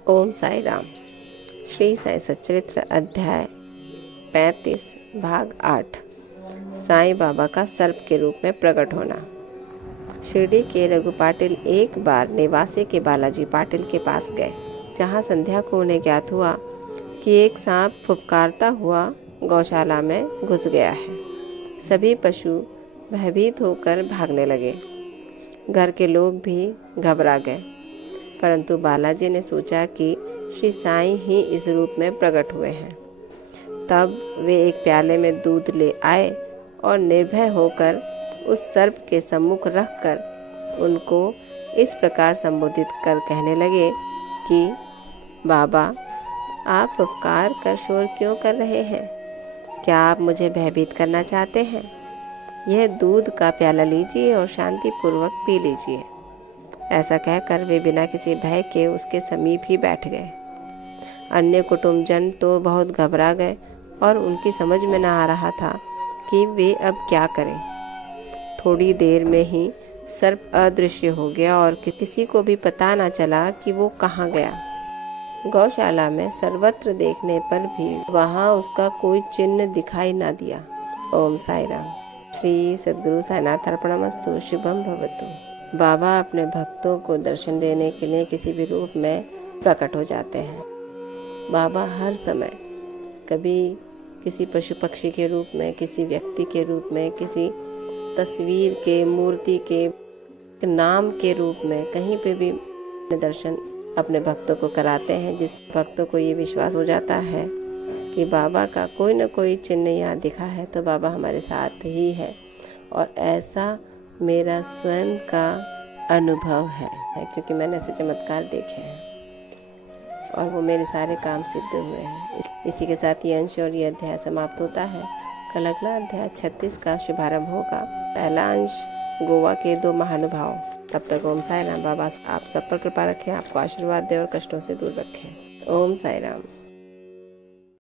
ओम साई राम। श्री साई सच्चरित्र अध्याय 35 भाग 8। साईं बाबा का सर्प के रूप में प्रकट होना। शिरडी के रघु पाटिल एक बार निवासी के बालाजी पाटिल के पास गए, जहाँ संध्या को उन्हें ज्ञात हुआ कि एक सांप फुफकारता हुआ गौशाला में घुस गया है। सभी पशु भयभीत होकर भागने लगे। घर के लोग भी घबरा गए, परंतु बालाजी ने सोचा कि श्री साईं ही इस रूप में प्रकट हुए हैं। तब वे एक प्याले में दूध ले आए और निर्भय होकर उस सर्प के सम्मुख रखकर उनको इस प्रकार संबोधित कर कहने लगे कि बाबा, आप फुफकार कर शोर क्यों कर रहे हैं? क्या आप मुझे भयभीत करना चाहते हैं? यह दूध का प्याला लीजिए और शांतिपूर्वक पी लीजिए। ऐसा कहकर वे बिना किसी भय के उसके समीप ही बैठ गए। अन्य कुटुंबजन तो बहुत घबरा गए और उनकी समझ में न आ रहा था कि वे अब क्या करें। थोड़ी देर में ही सर्प अदृश्य हो गया और किसी को भी पता न चला कि वो कहाँ गया। गौशाला में सर्वत्र देखने पर भी वहाँ उसका कोई चिन्ह दिखाई न दिया। ओम साई राम। श्री सद्गुरु साईनाथ अर्पणमस्तु। शुभम भवतु। बाबा अपने भक्तों को दर्शन देने के लिए किसी भी रूप में प्रकट हो जाते हैं। बाबा हर समय कभी किसी पशु पक्षी के रूप में, किसी व्यक्ति के रूप में, किसी तस्वीर के, मूर्ति के, नाम के रूप में, कहीं पे भी दर्शन अपने भक्तों को कराते हैं, जिस भक्तों को ये विश्वास हो जाता है कि बाबा का कोई न कोई चिन्ह यहाँ दिखा है तो बाबा हमारे साथ ही है। और ऐसा मेरा स्वयं का अनुभव है, क्योंकि मैंने ऐसे चमत्कार देखे हैं और वो मेरे सारे काम सिद्ध हुए हैं। इसी के साथ ये अंश और ये अध्याय समाप्त होता है। कल अगला अध्याय 36 का शुभारंभ होगा। पहला अंश गोवा के 2 महानुभाव। तब तक ओम साई राम। बाबा आप सब पर कृपा रखें, आपको आशीर्वाद दे और कष्टों से दूर रखें। ओम साई राम।